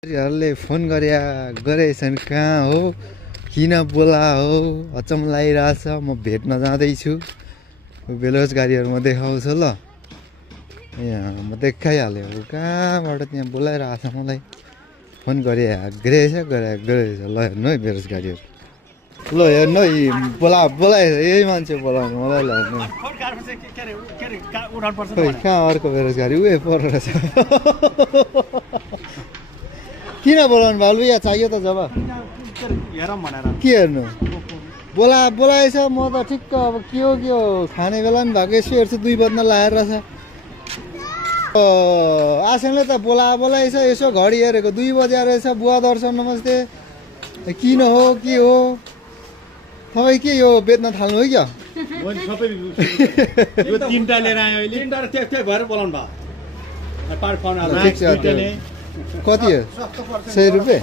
हरूले फोन गरेछन् कहाँ हो किन बोला हो अचम्म लागिरहेछ। म भेट्न जाँदैछु बेरोजगारीहरुमा देखाउँछु ल। यहाँ म देखाइहाल्यो कहाँबाट त्यहाँ बोलाइरहेछ मलाई फोन गरेछ ल। हेर्नु है बेरोजगारीहरु ल हेर्नु है बोलाए यही मान्छे बोलाउनु मलाई ल। कहाँ अर्को बेरोजगारी उयो परेछ किन बोलाउनु भयो या चाहियो त जब के हेर्नु बोलाएछ। म त ठिक्क अब के हो खाने बेला नि भएको यसो हेर्छु 2 बज्न लागेर रहेछ। आसँगले त बोलाएछ यसो घडी हेरेको 2 बजे रहेछ। बुवा दर्शन नमस्ते किन हो के हो तपाईँ के यो बेच्न थाल्नु हो क्या? यो 3टा लिएर आयो अहिले 3टा त्यो भएर बोलाउनु भयो पार्ट फाउन कति हो 100 रुपैयाँ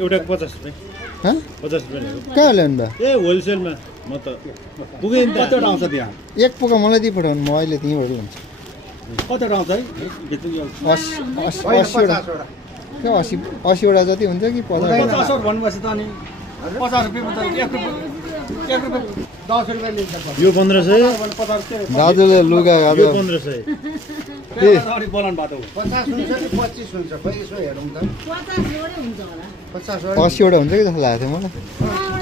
एउटा 50 रुपैयाँ 50 रुपैयाँ कहाँ ल्याउनु भयो? ए होलसेलमा म त पुगेन त कतिवटा आउँछ त्यहाँ एक पोका मलाई दिइ पठाउनु म अहिले त्यहीँबाट लान्छु। कतिवटा आउँछ है 80 वटा जति हुन्छ कि 50 भन्नुभएपछि त अनि 50 रुपैयाँमा त 1 रुपैयाँ 10 रुपैयाँ लिन्छ। यो 1500 दाजुले लुगा यो 1500 अनि बोलाउनु भएको 50 हुन्छ कि 25 हुन्छ खै यसो हेरौँ त 50 वटा हुन्छ होला 80 वटा हुन्छ कि जस्तो लागेको थियो मलाई।